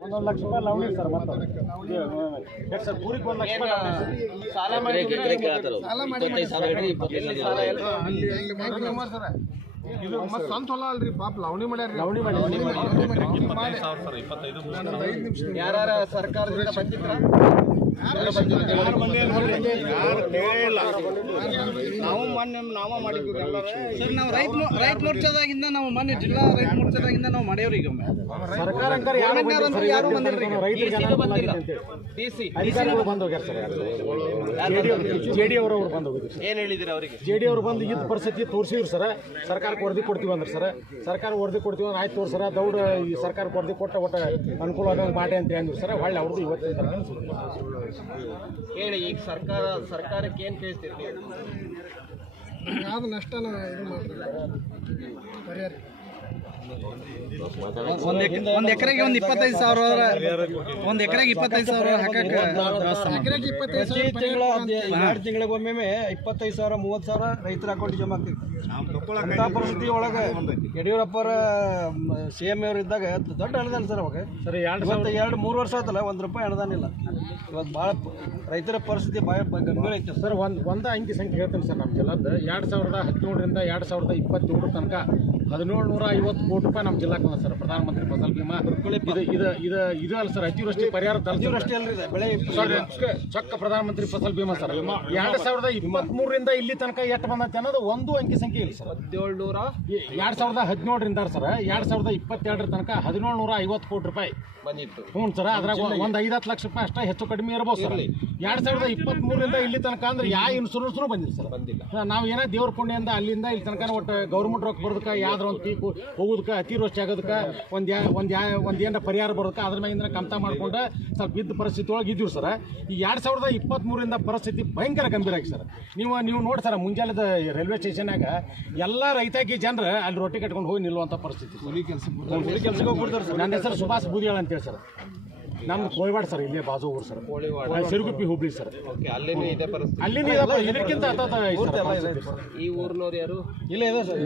1 ಲಕ್ಷ ರೂಪಾಯಿ ಲವಣಿ ಸರ್. ಮತ್ತೆ ಸರ್ ಪೂರಿಗೆ 1 ಲಕ್ಷ ರೂಪಾಯಿ ಸಾಲ ಮಾಡಿ ಇದು ಮತ್ತೆ ಸ್ವಂತ ಹೊಲ ಅಲ್ರಿ ಪಾಪ ಲವಣಿ ಮಾಡ್ಯಾರ. ಯಾರ ಸರ್ಕಾರದಿಂದ ಬಂದಿದ್ರ ನಾವು ಮೊನ್ನೆ ಮಾಡಿದ್ವಿ ಸರ್. ನಾವು ರೈತ ಮೋರ್ಚಾದಾಗಿಂದ ನಾವು ಮೊನ್ನೆ ಜಿಲ್ಲಾ ರೈತ ಮೋರ್ಚಾದಾಗಿಂದ ನಾವು ಮಾಡ್ಯಾವ್ರಿ. ಈಗ ಸರ್ಕಾರ ಯಾರು ಬಂದಿಲ್ಲ, ಅಧಿಕಾರಿಗಳು ಬಂದು ಹೋಗ್ಯಾರ ಸರ್. ಜೆಡಿ ಅವರು ಬಂದು ಹೋಗಿದ್ರು. ಏನ್ ಹೇಳಿದ್ರಿ ಅವರಿಗೆ? ಜೆಡಿ ಅವರು ಬಂದು ಇದ್ದ ಪರಿಸ್ಥಿತಿ ತೋರಿಸಿದ್ರು ಸರ್. ಸರ್ಕಾರಕ್ಕೆ ವರದಿ ಕೊಡ್ತೀವಿ ಅಂದ್ರೆ ಸರ್, ಸರ್ಕಾರ ವರದಿ ಕೊಡ್ತೀವಿ ಅಂದ್ರೆ ಆಯ್ತು ತೋರ್ಸರ ದೌಡ ಈ ಸರ್ಕಾರಕ್ಕೆ ವರದಿ ಕೊಟ್ಟ ಒಟ್ಟ ಅನುಕೂಲ ಆಗಂಗೆ ಮಾಡಿ ಅಂತ ಹೇಳಿದ್ರು ಸರ್. ಒಳ್ಳೆ ಅವ್ರದ್ದು ಇವತ್ತಿನ ಹೇಳಿ. ಈಗ ಸರ್ಕಾರಕ್ಕೆ ಏನ್ ಕೇಳ್ತೀರಿ? ಯಾವ್ದು ನಷ್ಟನ ಇದು ಮಾಡ್ರಿ ಪರಿಹಾರ. ಒಂದ್ ಎಕರೆಗೆ 25,000 ಹಾಕಕ್ಕೆ ಎಕರೆಗೆ 25,000 2 ತಿಂಗಳಿಗೊಮ್ಮೆ 25,000 30,000 ರೈತರ ಅಕೌಂಟ್ ಜಮಾ ಆಗ್ತದೆ. ಅಂತ ಪರಿಸ್ಥಿತಿ ಒಳಗೆ ಯಡಿಯೂರಪ್ಪರ CM ಅವ್ರು ಇದ್ದಾಗ ದೊಡ್ಡ ಅನುದಾನ ಸರ್. ಅವಾಗ ಸರ್ 2-3 ವರ್ಷ ಆಯ್ತಲ್ಲ, ₹1 ಅನುದಾನ ಇಲ್ಲ. ಇವತ್ತು ಭಾಳ ರೈತರ ಪರಿಸ್ಥಿತಿ ಭಾಳ ಗಂಭೀರ ಐತೆ ಸರ್. ಒಂದು ಅಂಕಿ ಸಂಖ್ಯೆ ಹೇಳ್ತೀನಿ ಸರ್. ನಮ್ಮ ಜಿಲ್ಲಾದ 2017ರಿಂದ 2023 ತನಕ 1750 ಕೋಟಿ ರೂಪಾಯಿ ನಮ್ಮ ಜಿಲ್ಲಾಕ್ಕೆ ಬಂದ ಸರ್. ಪ್ರಧಾನಮಂತ್ರಿ ಫಸಲ್ ಬಿಮಾ ಇದು ಅಲ್ಲ ಸರ್, ಅತಿವೃಷ್ಟಿ ಪರಿಹಾರ ಅತಿವೃಷ್ಟಿ ಅಲ್ರಿ ಬೆಳೆ ಚೊಕ್ಕ ಪ್ರಧಾನಮಂತ್ರಿ ಫಸಲ್ ಬಿಮಾ ಸರ್. 2023ರಿಂದ ಇಲ್ಲಿ ತನಕ ಎಷ್ಟು ಬಂದೈತೆ ಅನ್ನೋದು ಒಂದು ಅಂಕಿ ಸಂಖ್ಯೆ ಇಲ್ಲ ಸರ್. 2017ರಿಂದ ಸರ್ 2022 ತನಕ 1750 ಕೋಟಿ ರೂಪಾಯಿ ಬಂದಿತ್ತು. ಹ್ಞೂ ಸರ್. ಅದ್ರಾಗ ಒಂದು 5-10 ಲಕ್ಷ ರೂಪಾಯಿ ಅಷ್ಟೇ ಹೆಚ್ಚು ಕಡಿಮೆ ಇರ್ಬೋದು ಸರ್. 2023ರಿಂದ ಇಲ್ಲಿ ತನಕ ಅಂದ್ರೆ ಯಾವ ಇನ್ಶೂರೆನ್ಸ್ನೂ ಬಂದಿಲ್ಲ ಸರ್. ನಾವು ಏನೋ ದೇವ್ರ ಪುಣ್ಯದಿಂದ ಅಲ್ಲಿಂದ ಇಲ್ಲಿ ತನಕ ಒಟ್ಟು ಗೌರ್ಮೆಂಟ್ ರೊಕ್ಕ ಬರೋದಕ್ಕೆ ಯಾವ್ದಾರ ಒಂದು ಪೀಕು ಹೋಗೋದಕ್ಕೆ ಅತಿವೃಷ್ಟಿ ಆಗೋದಕ್ಕೆ ಒಂದೇನಾರ ಪರಿಹಾರ ಬರೋದಕ್ಕೆ ಅದ್ರ ಮ್ಯಾಗಿಂದ ಕಮ್ತಾ ಮಾಡ್ಕೊಂಡು ಸ್ವಲ್ಪ ಇದ್ದ ಪರಿಸ್ಥಿತಿ ಒಳಗೆ ಇದ್ದೀವಿ ಸರ್. ಈ 2023ರಿಂದ ಪರಿಸ್ಥಿತಿ ಭಯಂಕರ ಗಂಭೀರ ಆಗಿ ಸರ್. ನೀವು ನೋಡಿ ಸರ್, ಮುಂಜಾನೆದ ರೈಲ್ವೆ ಸ್ಟೇಷನ್ನಾಗ ಎಲ್ಲ ರೈತಾಕಿ ಜನರು ಅಲ್ಲಿ ರೊಟ್ಟಿ ಕಟ್ಕೊಂಡು ಹೋಗಿ ನಿಲ್ಲುವಂಥ ಪರಿಸ್ಥಿತಿ. ಕೂಲಿ ಕೆಲಸಕ್ಕೆ ಹೋಗ್ಬಿಡ್ತಾರೆ ಸರ್. ನನ್ನ ಹೆಸರು ಸುಭಾಷ್ ಬೂದಿಯಾಳ ಅಂತೇಳಿ ಸರ್. ನಮ್ದು ಕೋಳಿವಾಡ ಸರ್, ಇಲ್ಲೇ ಬಾಜು ಊರು ಸರ್. ಸಿರುಗುಪ್ಪಿ ಹುಬ್ಳಿ ಸರ್. ಅಲ್ಲಿನೂ ಇದೆ ಪರಿಸ್ಥಿತಿ. ಅಲ್ಲಿನೂ ಇದಕ್ಕಿಂತ ಈ ಊರಿನವ್ರು ಯಾರು ಇಲ್ಲ ಇದೆ ಸರ್.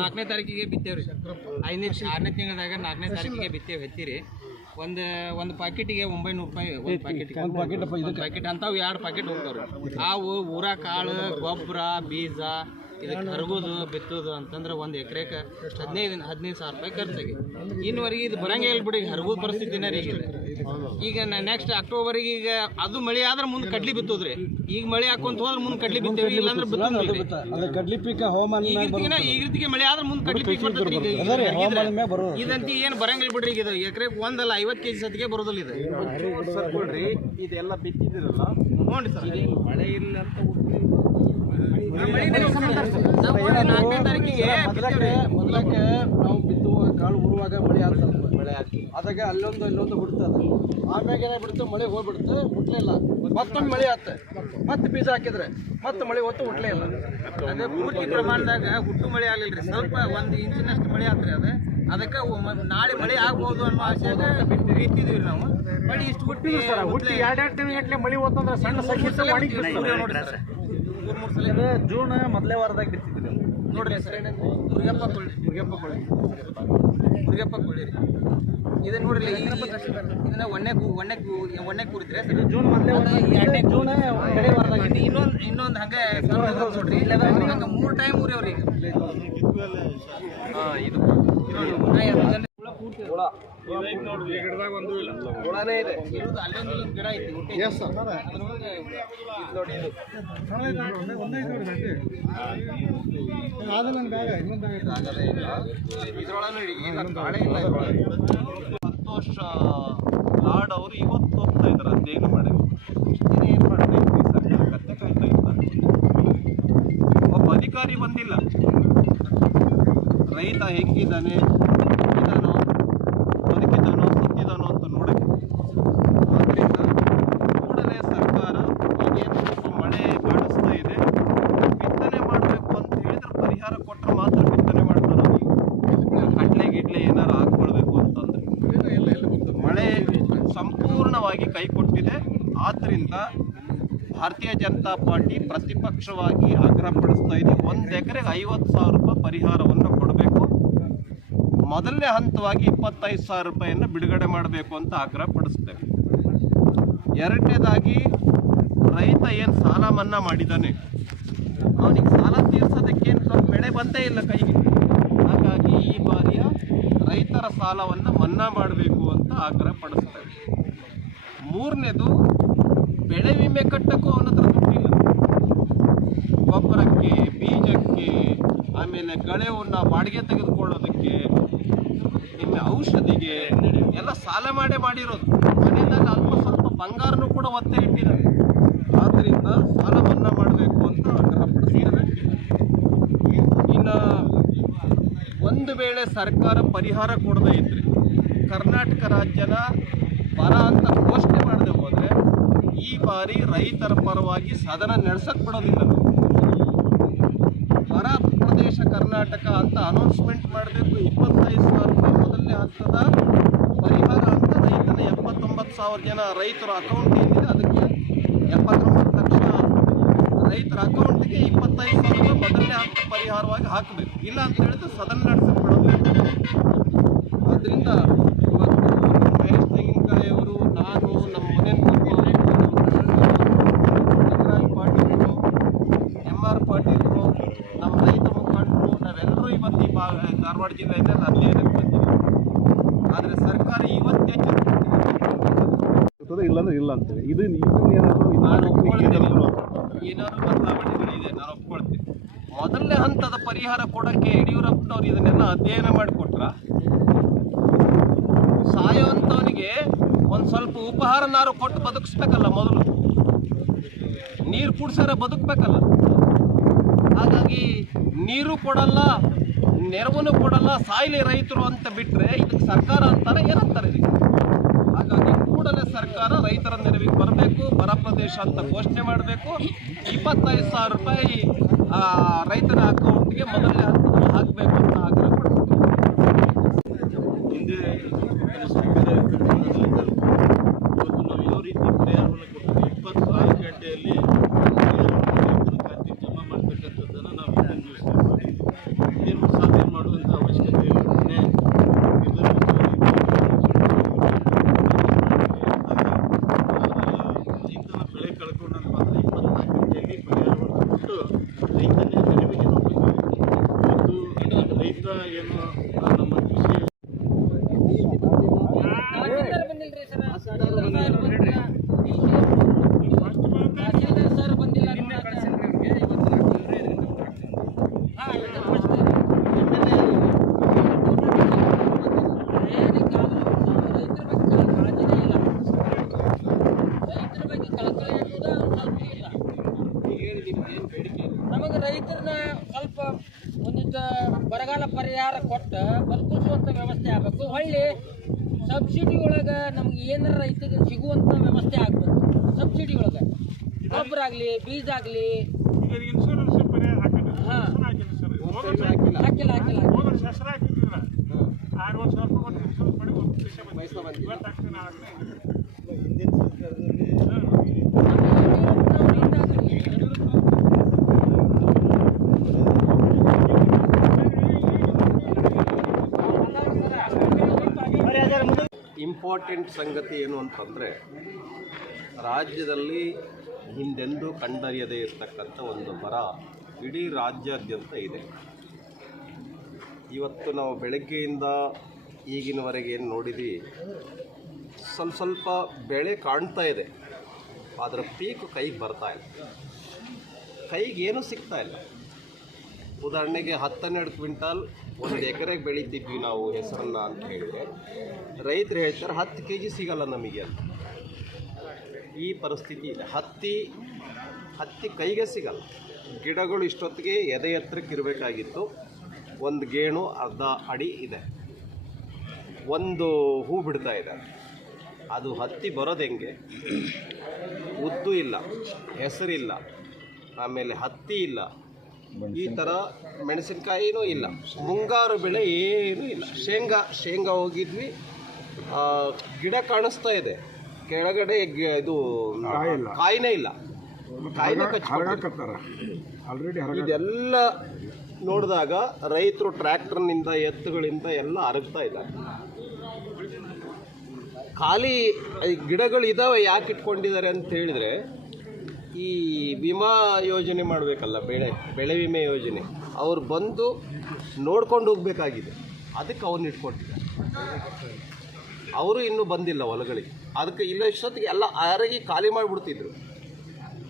ನಾಲ್ಕನೇ ತಾರೀಕಿಗೆ ಬಿತ್ತೇವ್ರಿ. 6ನೇ ತಿಂಗಳದಾಗ 4ನೇ ತಾರೀಕಿಗೆ ಬಿತ್ತೇವೆ. ಹೆತ್ತಿರಿ ಒಂದು ಪ್ಯಾಕೆಟಿಗೆ 900 ರೂಪಾಯಿ. ಒಂದು ಪ್ಯಾಕೆಟ್ ಅಂತಾವು 2 ಪ್ಯಾಕೆಟ್ ಹೋಗ್ತಾವ್ರಿ. ಅವು ಊರ ಕಾಳು, ಗೊಬ್ಬರ, ಬೀಜ ಇದಕ್ಕೆ ಹರಗೋದು ಬಿತ್ತೋದು ಅಂತಂದ್ರೆ ಒಂದು ಎಕರೆಗೆ 15,000 ರೂಪಾಯಿ ಖರ್ಚಾಗಿ. ಇನ್ನುವರೆಗೆ ಇದು ಬರಂಗೇ ಇಲ್ಲ ಬಿಡಿ. ಹರಗೋದು ಪರಿಸ್ಥಿತಿನೇ ರೀ ಈಗ ನೆಕ್ಸ್ಟ್ ಅಕ್ಟೋಬರ್ಗೆ ಈಗ ಅದು ಮಳೆ ಆದ್ರೆ ಮುಂದೆ ಕಡ್ಲಿ ಬಿತ್ತೋದ್ರಿ. ಈಗ ಮಳೆ ಹಾಕೊಂತ ಹೋದ್ರೆ ಮುಂದೆ ಕಡ್ಲಿ ಬಿತ್ತೇವೆ, ಇಲ್ಲಾಂದ್ರೆ ಕಡ್ಲಿ ಪೀಕ ಹವಾಮಾನ ಈಗ ರೀತಿಗೆ ಮಳೆ ಆದ್ರೆ ಮುಂದೆ ಕಡ್ಲಿ ಪೀಕ್ ಬರ್ತದೆ. ಇದಂತ ಏನು ಬರಂಗಿಲ್ಲ ಬಿಡ್ರಿ. ಈಗ ಇದು ಎಕರೆಗೆ 1 ಅಲ್ಲ 50 kg ಸತಿಗೆ ಬರೋದಿಲ್ಲ ಇದು. ಕೊಡ್ರಿ. ಇದೆಲ್ಲ ಬಿತ್ತಿದಿರಲ್ಲ ನೋಡಿ ಸರ್, ಮಳೆ ಇಲ್ಲ ಅಂತ 4ನೇ ತಾರೀಕಿಗೆ ಮೊದಲಕ್ಕೆ ನಾವು ಬಿತ್ತುವ ಕಾಳು ಉರುವಾಗ ಮಳೆ ಆಗ್ತದೆ. ಅದಾಗ ಅಲ್ಲೊಂದು ಹುಡ್ತದೆ. ಆಮ್ಯಾಗ ಏನಾಗ್ಬಿಡುತ್ತೆ, ಮಳೆ ಹೋಗ್ಬಿಡುತ್ತೆ, ಹುಟ್ಲಿಲ್ಲ. ಮತ್ತೊಂದು ಮಳೆ ಆಗ್ತದೆ, ಮತ್ತೆ ಬೀಜ ಹಾಕಿದ್ರೆ ಮತ್ತೆ ಮಳೆ ಹೊತ್ತು ಹುಟ್ಲೇ ಇಲ್ಲ. ಅದೇ ಪೂರ್ತಿ ಪ್ರಮಾಣದಾಗ ಹುಟ್ಟು ಮಳೆ ಆಗಲಿಲ್ಲ ರೀ. ಸ್ವಲ್ಪ 1 ಇಂಚಿನಷ್ಟು ಮಳೆ ಆತ್ರಿ. ಅದಕ್ಕೆ ನಾಳೆ ಮಳೆ ಆಗ್ಬೋದು ಅನ್ನೋ ಆಸೆಯಾಗ ಬಿತ್ತಿದೀವಿ ನಾವು. ಮಳೆ ಇಷ್ಟು ಹುಟ್ಟಿ 2 ತಿಂಗಳ ಮಳೆ ಹೋತಂದ್ರೆ ಸಣ್ಣ ನೋಡ್ರಿ ಸರ್. 3 ಸಲ ಜೂನ್ ಮೊದಲೇ ವಾರದಾಗ ಬಿತ್ತಿದ್ರಿ ನೋಡ್ರಿ ಸರ್. ಮುರಿಯಪ್ಪ ಕೊಳ್ಳಿ ರೀ. ಇದನ್ನ ನೋಡ್ರಿ, ಇದನ್ನ ಒಣ್ಣೆ ಕೂರಿದ್ರೆ ಜೂನ್ ಮೊದಲೇ 2ನೇ ಜೂನ್ ಕಡೆ ವಾರದಾಗ ಇನ್ನೊಂದು ಹಂಗೆ ನೋಡ್ರಿ. ಹಂಗೆ 3 ಟೈಮ್ ಊರಿಯವ್ರಿ. ಇದು ಹುಳನೇ ಇದೆ. ಅಲ್ಲೊಂದು ಗಿಡ ಐತಿ. ಸಂತೋಷ್ ಲಾಡ್ ಅವರು ಇವತ್ತು ಹೋಗ್ತಾ ಇದ್ದಾರೆ. ಅದೇನು ಮಾಡಿದ್ರು ಏನು ಮಾಡ್ತಾ ಇದ್ವಿ ಸರ್, ಕತ್ತೆ ಕಾಯ್ತಾ ಇದ್ದಾರೆ. ಒಬ್ಬ ಅಧಿಕಾರಿ ಬಂದಿಲ್ಲ. ರೈತ ಹೆಂಗಿದ್ದಾನೆ, ಬದುಕಿದಾನೋ ಸತ್ತಿದಾನೋ ಅಂತ ನೋಡಕ್ಕೆ. ಆದ್ದರಿಂದ ಕೂಡಲೇ ಸರ್ಕಾರ ಈಗೇನು ಸ್ವಲ್ಪ ಮಳೆ ಕಾಣಿಸ್ತಾ ಇದೆ, ಬಿತ್ತನೆ ಮಾಡಬೇಕು ಅಂತ ಹೇಳಿದ್ರೆ ಪರಿಹಾರ ಕೊಟ್ಟರೆ ಮಾತ್ರ ಬಿತ್ತನೆ ಮಾಡ್ತಾನೆ. ಕಡ್ಲೆ ಗಿಡ್ಲೆ ಏನಾರು ಹಾಕ್ಕೊಳ್ಬೇಕು ಅಂತಂದ್ರೆ ಮಳೆ ಸಂಪೂರ್ಣವಾಗಿ ಕೈ ಕೊಟ್ಟಿದೆ. ಆದ್ದರಿಂದ ಭಾರತೀಯ ಜನತಾ ಪಾರ್ಟಿ ಪ್ರತಿಪಕ್ಷವಾಗಿ ಆಗ್ರಹಪಡಿಸ್ತಾ ಇದೆ. 1 ಎಕರೆಗೆ 50,000 ರೂಪಾಯಿ ಪರಿಹಾರವನ್ನು ಕೊಡಬೇಕು. ಮೊದಲನೇ ಹಂತವಾಗಿ 25,000 ರೂಪಾಯಿಯನ್ನು ಬಿಡುಗಡೆ ಮಾಡಬೇಕು ಅಂತ ಆಗ್ರಹಪಡಿಸ್ತೇವೆ. ಎರಡನೇದಾಗಿ ರೈತ ಏನು ಸಾಲ ಮನ್ನಾ ಮಾಡಿದ್ದಾನೆ, ಅವನಿಗೆ ಸಾಲ ತೀರ್ಸೋದಕ್ಕೇನು ಸ್ವಲ್ಪ ಬೆಳೆ ಬಂದೇ ಇಲ್ಲ ಕೈಗೆ. ಹಾಗಾಗಿ ಈ ಬಾರಿಯ ರೈತರ ಸಾಲವನ್ನು ಮನ್ನಾ ಮಾಡಬೇಕು ಅಂತ ಆಗ್ರಹಪಡಿಸ್ತೇವೆ. ಮೂರನೇದು, ಬೆಳೆ ವಿಮೆ ಕಟ್ಟಕ್ಕೂ ಅವನ ಹತ್ರ ದುಡ್ಡಿಲ್ಲ. ಗೊಬ್ಬರಕ್ಕೆ, ಬೀಜಕ್ಕೆ, ಆಮೇಲೆ ಗಳೆವನ್ನು ಬಾಡಿಗೆ ತೆಗೆದುಕೊಳ್ಳೋದಕ್ಕೆ, ಇನ್ನು ಔಷಧಿಗೆ ಎಲ್ಲ ಸಾಲ ಮಾಡಿರೋದು. ಮನೆಯಲ್ಲಿ ಅಲ್ಪ ಸ್ವಲ್ಪ ಬಂಗಾರನೂ ಕೂಡ ಒತ್ತೆ ಇಟ್ಟಿದ್ದಾರೆ. ಆದ್ದರಿಂದ ಸಾಲ ಮನ್ನಾ ಮಾಡಬೇಕು ಅಂತ ಆಗ್ರಹಪಡಿಸ್ತೇವೆ. ಇನ್ನು ಒಂದು ವೇಳೆ ಸರ್ಕಾರ ಪರಿಹಾರ ಕೊಡದೇ ಇದ್ರೆ, ಕರ್ನಾಟಕ ರಾಜ್ಯನ ಬರ ಅಂತ ಘೋಷಣೆ ಮಾಡದೆ ಹೋದರೆ ಈ ಬಾರಿ ರೈತರ ಪರವಾಗಿ ಸದನ ನಡೆಸಕ್ಕೆ ಬಿಡೋದಿಲ್ಲ. ಬರ ಪ್ರದೇಶ ಕರ್ನಾಟಕ ಅಂತ ಅನೌನ್ಸ್ಮೆಂಟ್ ಮಾಡಬೇಕು. 25,000 ರೂಪಾಯಿ ಮೊದಲನೇ ಹಂತದ ಪರಿಹಾರ ಅಂತ ರೈತನ 79,000 ಜನ ರೈತರ ಅಕೌಂಟ್ ಏನಿದೆ ಅದಕ್ಕೆ 79 ಲಕ್ಷ ರೈತರ ಅಕೌಂಟ್ಗೆ 25,000 ರೂಪಾಯಿ ಮೊದಲನೇ ಹಂತ ಪರಿಹಾರವಾಗಿ ಹಾಕಬೇಕು. ಇಲ್ಲ ಅಂತ ಹೇಳಿದ್ರೆ ಸದನ ನಡೆಸಕ್ಕೆ ಬಿಡೋದಿಲ್ಲ. ಅದರಿಂದ ಮಹೇಶ್ ತೆಂಗಿನಕಾಯಿ ಅವರು, ನಾನು, ನಮ್ಮ ಮನೆ ನಾಗರಾಜ್ ಪಾಟೀಲರು, MR ಪಾಟೀಲರು, ನಮ್ಮ ರೈತ ಮುಖಂಡರು, ನಾವೆಲ್ಲರೂ ಇವತ್ತು ಈ ಧಾರವಾಡ ಜಿಲ್ಲೆಯಿಂದ ಅಧ್ಯಯನಕ್ಕೆ ಬಂದಿದ್ದೀವಿ. ಆದರೆ ಸರ್ಕಾರ ಇವತ್ತೇ ಇಲ್ಲಾಂದ್ರೆ ಇಲ್ಲ ಅಂತೇಳಿ ನಾನು ಒಪ್ಕೊಳ್ತೀನಿ. ಏನಾದ್ರು ಬದಲಾವಣೆಗಳಿದೆ, ನಾನು ಒಪ್ಕೊಳ್ತೀನಿ. ಮೊದಲನೇ ಹಂತದ ಪರಿಹಾರ ಕೊಡೋಕ್ಕೆ ಯಡಿಯೂರಪ್ಪನವ್ರು ಇದನ್ನೆಲ್ಲ ಅಧ್ಯಯನ ಮಾಡಿಕೊಟ್ರ, ಸಾಯೋಂಥವನಿಗೆ ಒಂದು ಸ್ವಲ್ಪ ಉಪಹಾರನಾರು ಕೊಟ್ಟು ಬದುಕಿಸ್ಬೇಕಲ್ಲ. ಮೊದಲು ನೀರು ಕುಡ್ಸಾರ ಬದುಕಬೇಕಲ್ಲ. ಹಾಗಾಗಿ ನೀರು ಕೊಡಲ್ಲ, ನೆರವನ್ನು ಕೊಡಲ್ಲ, ಸಾಯ್ಲಿ ರೈತರು ಅಂತ ಬಿಟ್ಟರೆ ಇದಕ್ಕೆ ಸರ್ಕಾರ ಅಂತಾರೆ ಏನಂತಾರೆ ಇದಕ್ಕೆ? ಹಾಗಾಗಿ ಕೂಡಲೇ ಸರ್ಕಾರ ರೈತರ ನೆರವಿಗೆ ಬರಬೇಕು, ಬರ ಪ್ರದೇಶ ಅಂತ ಘೋಷಣೆ ಮಾಡಬೇಕು. 25,000 ರೂಪಾಯಿ ರೈತರ ಅಕೌಂಟ್ಗೆ ಮೊದಲನೇ ಹಂತದಲ್ಲಿ ಹಾಕಬೇಕು ಅಂತ ಆಗ್ರಹ ಪಡ್ತೀವಿ. ಹಿಂದೆ ಸರ್ಕಾರ ಇವತ್ತು ನಾವು ಯಾವ ರೀತಿ ಪರಿಹಾರವನ್ನು ಕೊಡ್ತೀವಿ, 24 ಗಂಟೆಯಲ್ಲಿ ಖಾತೆಗೆ ಜಮಾ ಮಾಡ್ತಕ್ಕಂಥದ್ದನ್ನು ನಾವು ಹಿಂದಿನ ದಿವಸ ಮಾಡಿದ್ವಿ. ಇದೇನು ಸಾಧನೆ ಮಾಡುವಂಥ ಅವಶ್ಯಕತೆ ಇಲ್ಲ. ರೈತನ ಬೆಳೆ ಕಳ್ಕೊಂಡಂತ 24 ಗಂಟೆಯಲ್ಲಿ ಪರಿಹಾರವನ್ನು ಕೊಟ್ಟು ರೈತನೇ ನೆರವಿಗೆ ನಾವು ಬಂದಿದ್ದೀವಿ. ಇವತ್ತು ರೈತ ಏನು ನಮ್ಮ ಕೃಷಿ ನಮಗೆ ರೈತರನ್ನ ಸ್ವಲ್ಪ ಒಂದಿಷ್ಟು ಬರಗಾಲ ಪರಿಹಾರ ಕೊಟ್ಟು ಬದುಕಿಸುವಂಥ ವ್ಯವಸ್ಥೆ ಆಗಬೇಕು. ಹೊಳ್ಳಿ ಸಬ್ಸಿಡಿ ಒಳಗೆ ನಮ್ಗೆ ಏನಾರ ರೈತರಿಗೆ ಸಿಗುವಂಥ ವ್ಯವಸ್ಥೆ ಆಗಬೇಕು. ಸಬ್ಸಿಡಿ ಒಳಗೆ ಗೊಬ್ಬರ ಆಗಲಿ, ಬೀಜ ಆಗಲಿ. ಹಾಂ, ಹಾಕಿಲ್ಲ. ಇಂಪಾರ್ಟೆಂಟ್ ಸಂಗತಿ ಏನು ಅಂತಂದರೆ, ರಾಜ್ಯದಲ್ಲಿ ಹಿಂದೆಂದೂ ಕಂಡರಿಯದೇ ಇರತಕ್ಕಂಥ ಒಂದು ಬರ ಇಡೀ ರಾಜ್ಯಾದ್ಯಂತ ಇದೆ. ಇವತ್ತು ನಾವು ಬೆಳಗ್ಗೆಯಿಂದ ಈಗಿನವರೆಗೆ ಏನು ನೋಡಿದ್ವಿ, ಸ್ವಲ್ಪ ಬೆಳೆ ಕಾಣ್ತಾ ಇದೆ, ಅದರ ಪೀಕು ಕೈಗೆ ಬರ್ತಾ ಇಲ್ಲ, ಕೈಗೆ ಏನೂ ಸಿಗ್ತಾ ಇಲ್ಲ. ಉದಾಹರಣೆಗೆ 10-12 ಕ್ವಿಂಟಾಲ್ 1 ಎಕರೆಗೆ ಬೆಳೀತಿದ್ವಿ ನಾವು ಹೆಸರನ್ನು ಅಂತ ಹೇಳಿದರೆ, ರೈತರು ಹೇಳ್ತಾರೆ 10 kg ಸಿಗಲ್ಲ ನಮಗೆ ಅಂತ. ಈ ಪರಿಸ್ಥಿತಿ ಇದೆ. ಹತ್ತಿ ಕೈಗೆ ಸಿಗಲ್ಲ. ಗಿಡಗಳು ಇಷ್ಟೊತ್ತಿಗೆ ಎದೆ ಎತ್ತರಕ್ಕೆ ಇರಬೇಕಾಗಿತ್ತು. ಒಂದು ಗೇಣು ಅರ್ಧ ಅಡಿ ಇದೆ, ಒಂದು ಹೂ ಬಿಡ್ತಾ ಇದೆ. ಅದು ಹತ್ತಿ ಬರೋದು ಹೆಂಗೆ? ಉದ್ದು ಇಲ್ಲ, ಹೆಸರಿಲ್ಲ, ಆಮೇಲೆ ಹತ್ತಿ ಇಲ್ಲ, ಈ ಥರ ಮೆಣಸಿನ್ಕಾಯಿನೂ ಇಲ್ಲ, ಮುಂಗಾರು ಬೆಳೆ ಏನೂ ಇಲ್ಲ. ಶೇಂಗಾ ಹೋಗಿದ್ವಿ, ಗಿಡ ಕಾಣಿಸ್ತಾ ಇದೆ, ಕೆಳಗಡೆ ಇದು ಕಾಯಿನೇ ಇಲ್ಲ. ಕಾಯ್ದೆ ಇದೆಲ್ಲ ನೋಡಿದಾಗ ರೈತರು ಟ್ರ್ಯಾಕ್ಟರ್ನಿಂದ ಎತ್ತುಗಳಿಂದ ಎಲ್ಲ ಅರಗ್ತಾ ಇದ್ದಾರೆ. ಖಾಲಿ ಗಿಡಗಳು ಇದಾವೆ ಯಾಕೆ ಇಟ್ಕೊಂಡಿದ್ದಾರೆ ಅಂತ ಹೇಳಿದರೆ ಈ ವಿಮಾ ಯೋಜನೆ ಮಾಡಬೇಕಲ್ಲ, ಬೆಳೆ ವಿಮೆ ಯೋಜನೆ, ಅವ್ರು ಬಂದು ನೋಡ್ಕೊಂಡು ಹೋಗ್ಬೇಕಾಗಿದೆ, ಅದಕ್ಕೆ ಅವ್ರನ್ನ ಇಟ್ಕೊಂಡಿದ್ದಾರೆ. ಅವರು ಇನ್ನೂ ಬಂದಿಲ್ಲ ಹೊಲಗಳಿಗೆ, ಅದಕ್ಕೆ ಇಲ್ಲ ಇಷ್ಟೊತ್ತಿಗೆ ಎಲ್ಲ ಆರಾಗಿ ಖಾಲಿ ಮಾಡಿಬಿಡ್ತಿದ್ರು.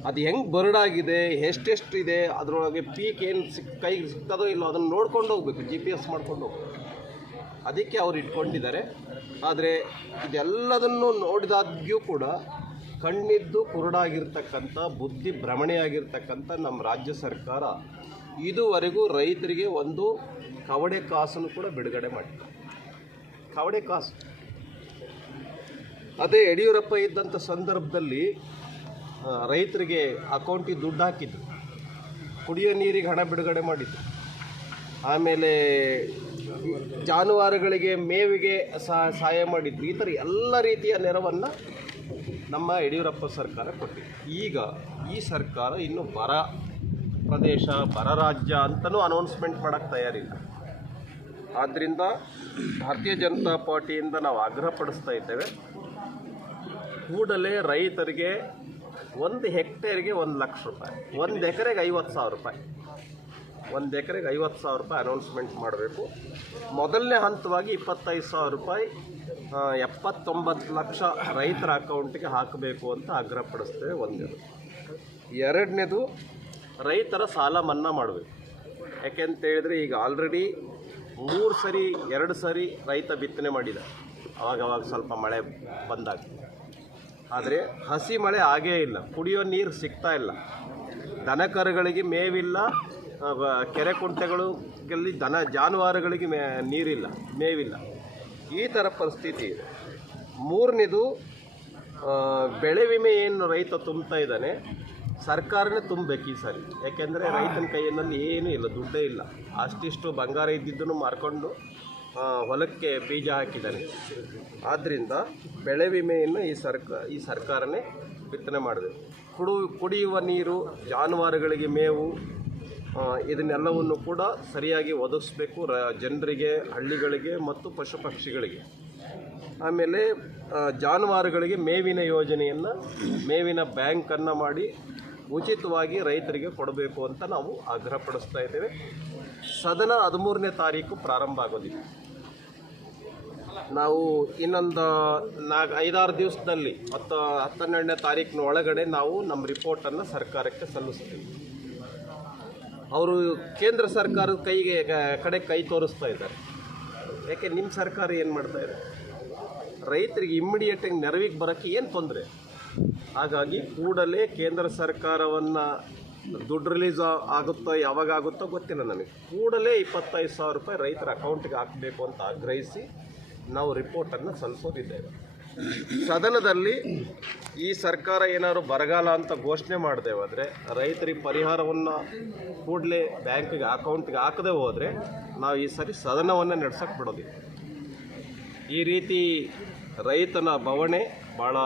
ಅದು ಹೆಂಗೆ ಬರಡಾಗಿದೆ, ಎಷ್ಟೆಷ್ಟಿದೆ, ಅದರೊಳಗೆ ಪೀಕ್ ಏನು ಕೈಗೆ ಸಿಗ್ತದೋ ಇಲ್ಲೋ ಅದನ್ನು ನೋಡ್ಕೊಂಡು ಹೋಗ್ಬೇಕು, GPS ಮಾಡ್ಕೊಂಡು ಹೋಗ್ಬೇಕು. ಅದಕ್ಕೆ ಅವ್ರು ಇಟ್ಕೊಂಡಿದ್ದಾರೆ. ಆದರೆ ಇದೆಲ್ಲದನ್ನು ನೋಡಿದಾಗ್ಯೂ ಕೂಡ ಕಣ್ಣಿದ್ದು ಕುರುಡಾಗಿರ್ತಕ್ಕಂಥ, ಬುದ್ಧಿ ಭ್ರಮಣೆಯಾಗಿರ್ತಕ್ಕಂಥ ನಮ್ಮ ರಾಜ್ಯ ಸರ್ಕಾರ ಇದುವರೆಗೂ ರೈತರಿಗೆ ಒಂದು ಕವಡೆ ಕಾಸನ್ನು ಕೂಡ ಬಿಡುಗಡೆ ಮಾಡಿಲ್ಲ. ಕವಡೆ ಕಾಸು. ಅದೇ ಯಡಿಯೂರಪ್ಪ ಇದ್ದಂಥ ಸಂದರ್ಭದಲ್ಲಿ ರೈತರಿಗೆ ಅಕೌಂಟಿಗೆ ದುಡ್ಡು ಹಾಕಿದ್ರು, ಕುಡಿಯೋ ನೀರಿಗೆ ಹಣ ಬಿಡುಗಡೆ ಮಾಡಿದ್ರು, ಆಮೇಲೆ ಜಾನುವಾರುಗಳಿಗೆ ಮೇವಿಗೆ ಸಹಾಯ ಮಾಡಿದ್ರು. ಈ ಥರ ಎಲ್ಲ ರೀತಿಯ ನೆರವನ್ನು ನಮ್ಮ ಯಡಿಯೂರಪ್ಪ ಸರ್ಕಾರ ಕೊಟ್ಟಿದೆ. ಈಗ ಈ ಸರ್ಕಾರ ಇನ್ನು ಬರ ಪ್ರದೇಶ, ಬರ ರಾಜ್ಯ ಅಂತಲೂ ಅನೌನ್ಸ್ಮೆಂಟ್ ಮಾಡೋಕ್ಕೆ ತಯಾರಿಲ್ಲ. ಆದ್ದರಿಂದ ಭಾರತೀಯ ಜನತಾ ಪಾರ್ಟಿಯಿಂದ ನಾವು ಆಗ್ರಹಪಡಿಸ್ತಾ ಇದ್ದೇವೆ, ಕೂಡಲೇ ರೈತರಿಗೆ 1 ಹೆಕ್ಟೇರ್ಗೆ 1 ಲಕ್ಷ ರೂಪಾಯಿ, 1 ಎಕರೆಗೆ 50,000 ರೂಪಾಯಿ, 1 ಎಕರೆಗೆ 50,000 ರೂಪಾಯಿ ಅನೌನ್ಸ್ಮೆಂಟ್ ಮಾಡಬೇಕು. ಮೊದಲನೇ ಹಂತವಾಗಿ 25,000 ರೂಪಾಯಿ 79 ಲಕ್ಷ ರೈತರ ಅಕೌಂಟಿಗೆ ಹಾಕಬೇಕು ಅಂತ ಆಗ್ರಹಪಡಿಸ್ತೇವೆ. ಒಂದನೇದು. ಎರಡನೇದು, ರೈತರ ಸಾಲ ಮನ್ನಾ ಮಾಡಬೇಕು. ಯಾಕೆಂತೇಳಿದರೆ ಈಗ ಆಲ್ರೆಡಿ 2 ಸರಿ ರೈತ ಬಿತ್ತನೆ ಮಾಡಿದ, ಅವಾಗವಾಗ ಸ್ವಲ್ಪ ಮಳೆ ಬಂದಾಗ. ಆದರೆ ಹಸಿ ಮಳೆ ಆಗೇ ಇಲ್ಲ, ಕುಡಿಯೋ ನೀರು ಸಿಗ್ತಾ ಇಲ್ಲ, ದನಕರುಗಳಿಗೆ ಮೇವಿಲ್ಲ, ಕೆರೆ ಕುಂಟೆಗಳಲ್ಲಿ ಜಾನುವಾರುಗಳಿಗೆ ನೀರಿಲ್ಲ, ಮೇವಿಲ್ಲ. ಈ ಥರ ಪರಿಸ್ಥಿತಿ ಇದೆ. ಮೂರನೇದು, ಬೆಳೆ ವಿಮೆ ಏನು ರೈತ ತುಂಬ್ತಾ ಇದ್ದಾನೆ, ಸರ್ಕಾರನೇ ತುಂಬಬೇಕು ಈ ಸಾರಿ. ಯಾಕೆಂದರೆ ರೈತನ ಕೈಯಲ್ಲಿ ಏನೂ ಇಲ್ಲ, ದುಡ್ಡೇ ಇಲ್ಲ. ಅಷ್ಟಿಷ್ಟು ಬಂಗಾರ ಇದ್ದಿದ್ದನ್ನು ಮಾರ್ಕೊಂಡು ಹೊಲಕ್ಕೆ ಬೀಜ ಹಾಕಿದ್ದಾನೆ. ಆದ್ದರಿಂದ ಬೆಳೆ ವಿಮೆಯನ್ನು ಈ ಸರ್ಕಾರನೇ ಬಿತ್ತನೆ ಮಾಡಬೇಕು. ಕುಡಿಯುವ ನೀರು, ಜಾನುವಾರುಗಳಿಗೆ ಮೇವು, ಇದನ್ನೆಲ್ಲವನ್ನು ಕೂಡ ಸರಿಯಾಗಿ ಒದಗಿಸ್ಬೇಕು ಜನರಿಗೆ, ಹಳ್ಳಿಗಳಿಗೆ ಮತ್ತು ಪಶು ಪಕ್ಷಿಗಳಿಗೆ. ಆಮೇಲೆ ಜಾನುವಾರುಗಳಿಗೆ ಮೇವಿನ ಯೋಜನೆಯನ್ನು, ಮೇವಿನ ಬ್ಯಾಂಕನ್ನು ಮಾಡಿ ಉಚಿತವಾಗಿ ರೈತರಿಗೆ ಕೊಡಬೇಕು ಅಂತ ನಾವು ಆಗ್ರಹಪಡಿಸ್ತಾ ಇದ್ದೇವೆ. ಸದನ 13ನೇ ತಾರೀಕು ಪ್ರಾರಂಭ ಆಗೋದಿಲ್ಲ. ನಾವು ಇನ್ನೊಂದು 5-6 ದಿವಸದಲ್ಲಿ 12ನೇ ತಾರೀಕಿನ ಒಳಗಡೆ ನಾವು ನಮ್ಮ ರಿಪೋರ್ಟನ್ನು ಸರ್ಕಾರಕ್ಕೆ ಸಲ್ಲಿಸ್ತೀವಿ. ಅವರು ಕೇಂದ್ರ ಸರ್ಕಾರದ ಕಡೆ ಕೈ ತೋರಿಸ್ತಾ ಇದ್ದಾರೆ. ಯಾಕೆ ನಿಮ್ಮ ಸರ್ಕಾರ ಏನು ಮಾಡ್ತಾ ಇದೆ? ರೈತರಿಗೆ ಇಮ್ಮಿಡಿಯೇಟಾಗಿ ನೆರವಿಗೆ ಬರೋಕ್ಕೆ ಏನು ತೊಂದರೆ? ಹಾಗಾಗಿ ಕೂಡಲೇ ಕೇಂದ್ರ ಸರ್ಕಾರವನ್ನು ದುಡ್ಡು ರಿಲೀಸ್ ಆಗುತ್ತೋ ಯಾವಾಗ ಆಗುತ್ತೋ ಗೊತ್ತಿಲ್ಲ ನನಗೆ, ಕೂಡಲೇ 25,000 ರೂಪಾಯಿ ರೈತರ ಅಕೌಂಟಿಗೆ ಹಾಕಬೇಕು ಅಂತ ಆಗ್ರಹಿಸಿ ನಾವು ರಿಪೋರ್ಟನ್ನು ಸಲ್ಲಿಸೋದಿದ್ದೇವೆ. ಸದನದಲ್ಲಿ ಈ ಸರ್ಕಾರ ಏನಾದ್ರು ಬರಗಾಲ ಅಂತ ಘೋಷಣೆ ಮಾಡದೆ ಹೋದರೆ, ರೈತರಿಗೆ ಪರಿಹಾರವನ್ನು ಕೂಡಲೇ ಬ್ಯಾಂಕಿಗೆ ಅಕೌಂಟ್ಗೆ ಹಾಕದೆ ಹೋದರೆ ನಾವು ಈ ಸರಿ ಸದನವನ್ನು ನಡೆಸೋಕ್ಕೆ ಬಿಡೋದಿಲ್ಲ. ಈ ರೀತಿ ರೈತನ ಬವಣೆ ಭಾಳ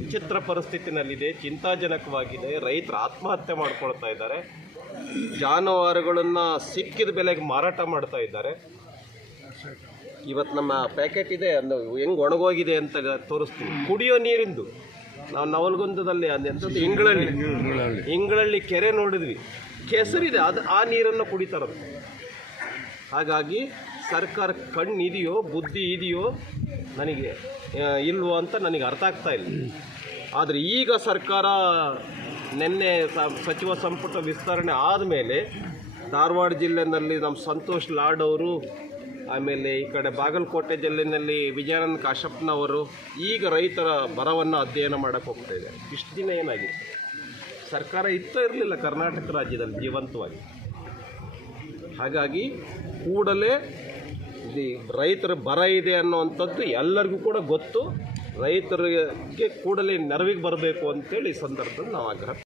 ವಿಚಿತ್ರ ಪರಿಸ್ಥಿತಿನಲ್ಲಿದೆ, ಚಿಂತಾಜನಕವಾಗಿದೆ. ರೈತರು ಆತ್ಮಹತ್ಯೆ ಮಾಡ್ಕೊಳ್ತಾ ಇದ್ದಾರೆ, ಜಾನುವಾರುಗಳನ್ನು ಸಿಕ್ಕಿದ ಬೆಲೆಗೆ ಮಾರಾಟ ಮಾಡ್ತಾ ಇದ್ದಾರೆ. ಇವತ್ತು ನಮ್ಮ ಪ್ಯಾಕೆಟ್ ಇದೆ, ಅದು ಹೆಂಗೆ ಒಣಗೋಗಿದೆ ಅಂತ ತೋರಿಸ್ತೀವಿ. ಕುಡಿಯೋ ನೀರಿಂದು ನಾವು ನವಲಗುಂದದಲ್ಲಿ ಎಂಥದ್ದು ಇಂಗಳಳ್ಳಿ ಕೆರೆ ನೋಡಿದ್ವಿ, ಕೆಸರಿದೆ, ಅದು ಆ ನೀರನ್ನು ಕುಡಿತಾರಂತೆ. ಹಾಗಾಗಿ ಸರ್ಕಾರ ಕಣ್ಣಿದೆಯೋ ಬುದ್ಧಿ ಇದೆಯೋ ನನಗೆ ಇಲ್ವೋ ಅಂತ ನನಗೆ ಅರ್ಥ ಆಗ್ತಾ ಇಲ್ಲ. ಆದರೆ ಈಗ ಸರ್ಕಾರ ನಿನ್ನೆ ಸಚಿವ ಸಂಪುಟ ವಿಸ್ತರಣೆ ಆದಮೇಲೆ ಧಾರವಾಡ ಜಿಲ್ಲೆಯಲ್ಲಿ ನಮ್ಮ ಸಂತೋಷ್ ಲಾಡ್ ಅವರು, ಆಮೇಲೆ ಈ ಕಡೆ ಬಾಗಲಕೋಟೆ ಜಿಲ್ಲೆಯಲ್ಲಿ ವಿಜಯಾನಂದ ಕಾಶಪ್ಪನವರು ಈಗ ರೈತರ ಬರವನ್ನು ಅಧ್ಯಯನ ಮಾಡೋಕ್ಕೆ ಹೋಗ್ತಾ ಇದ್ದಾರೆ. ಇಷ್ಟು ದಿನ ಏನಾಗಿದೆ? ಸರ್ಕಾರ ಇತ್ತೋ ಇರಲಿಲ್ಲ ಕರ್ನಾಟಕ ರಾಜ್ಯದಲ್ಲಿ ಜೀವಂತವಾಗಿ. ಹಾಗಾಗಿ ಕೂಡಲೇ ರೈತರ ಬರ ಇದೆ ಅನ್ನುವಂಥದ್ದು ಎಲ್ಲರಿಗೂ ಕೂಡ ಗೊತ್ತು. ರೈತರಿಗೆ ಕೂಡಲೇ ನೆರವಿಗೆ ಬರಬೇಕು ಅಂತೇಳಿ ಈ ಸಂದರ್ಭದಲ್ಲಿ ನಾವು ಆಗ್ರಹ